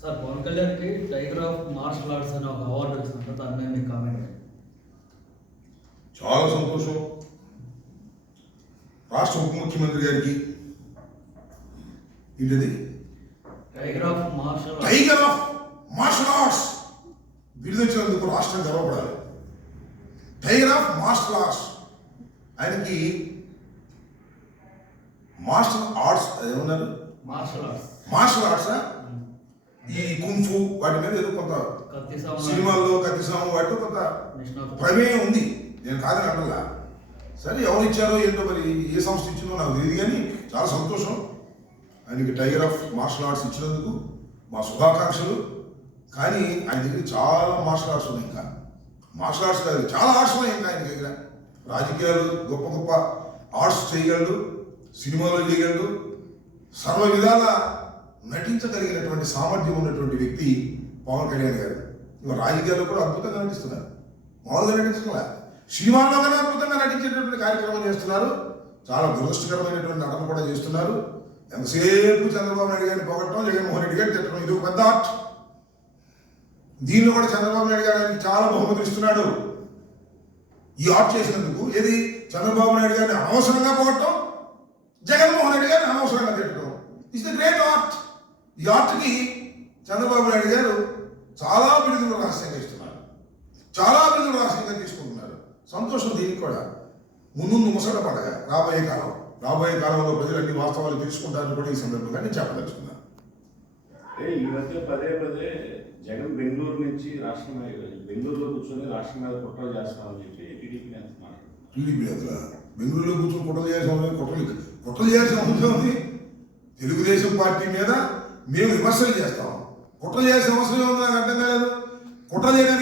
Sir Pawan కళ్యాణ్కి tiger of martial arts అనే ఒక అవార్డు వచ్చిందంట, దాని మీద మీ కామెంట్. చాలా సంతోషం. రాష్ట్ర ఉప ముఖ్యమంత్రి గారికి ఏంటిది టైగర్ ఆఫ్ మార్షల్ ఆర్ట్స్ బిరుదు వచ్చినందుకు రాష్ట్రం గర్వపడాలి. టైగర్ ఆఫ్ మార్షల్ ఆర్ట్స్, ఆయనకి మార్షల్ ఆర్ట్స్ ఏమన్నారు, మార్షల్ ఆర్ట్స్ ఈ కుంఫు వాటి మీద ఏదో కొంత సినిమాల్లో కత్తిసాము వాటిలో కొంత ప్రమేయం ఉంది, నేను కాదని అంటలా. సరే ఎవరు ఇచ్చారో ఏంటో, మరి ఏ సంస్థ ఇచ్చిందో నాకు తెలియదు, కానీ చాలా సంతోషం ఆయనకి టైగర్ ఆఫ్ మార్షల్ ఆర్ట్స్ ఇచ్చినందుకు మా శుభాకాంక్షలు. కానీ ఆయన దగ్గర చాలా మార్షల్ ఆర్ట్స్ ఉన్నాయి, ఇంకా మార్షల్ ఆర్ట్స్ కాదు చాలా ఆర్ట్స్ ఉన్నాయి ఇంకా ఆయన దగ్గర. రాజకీయాలు గొప్ప గొప్ప ఆర్ట్స్ చేయగలడు, సినిమాలు చేయగలడు, సర్వ విధాల నటించగలిగినటువంటి సామర్థ్యం ఉన్నటువంటి వ్యక్తి పవన్ కళ్యాణ్ గారు. ఇవాళ రాజకీయాల్లో కూడా అద్భుతంగా నటిస్తున్నారు, మామూలుగా నటించట్లా, సినిమాల్లో కానీ అద్భుతంగా నటించేటటువంటి కార్యక్రమం చేస్తున్నారు. చాలా దురదృష్టకరమైనటువంటి నటన కూడా చేస్తున్నారు. ఎంతసేపు చంద్రబాబు నాయుడు గారిని పొగట్టడం, జగన్మోహన్ రెడ్డి గారిని తిట్టడం, ఇది ఒక పెద్ద ఆర్ట్. దీనిలో కూడా చంద్రబాబు నాయుడు గారు ఆయనకి చాలా బహుమతులు ఇస్తున్నాడు ఈ ఆర్ట్ చేసినందుకు. ఏది చంద్రబాబు నాయుడు గారిని అనవసరంగా పొగట్టడం, జగన్మోహన్ రెడ్డి గారిని అనవసరంగా తిట్టడం, ఇట్స్ ద గ్రేట్ ఆర్ట్. ఈ ఆర్ట్కి చంద్రబాబు నాయుడు గారు చాలా బిరుదులు రహస్యంగా ఇస్తున్నారు, చాలా బిరుదులు రహస్యంగా తీసుకుంటున్నారు. సంతోషం. దీనికి కూడా ముందు ముసట పడగా రాబోయే కాలంలో ప్రజలు అన్ని వాస్తవాలు తెలుసుకుంటారని కూడా ఈ సందర్భంగా నేను చెప్పదలుచుకున్నాను. ఈ మధ్య పదే జగన్ బెంగళూరు నుంచి బెంగళూరులో కూర్చొని రాష్ట్రం మీద కుట్రలు చేస్తామని చెప్పి టీడీపీ నేతలు టీడీపీ నేతల బెంగళూరులో కూర్చొని కుట్రలు చేయాల్సిన అవసరం ఉంది. తెలుగుదేశం పార్టీ మీద మేము విమర్శలు చేస్తాం, కుట్ర చేయాల్సిన అవసరం ఏముంది నాకు అర్థం కాలేదు. కుట్ర చేయడానికి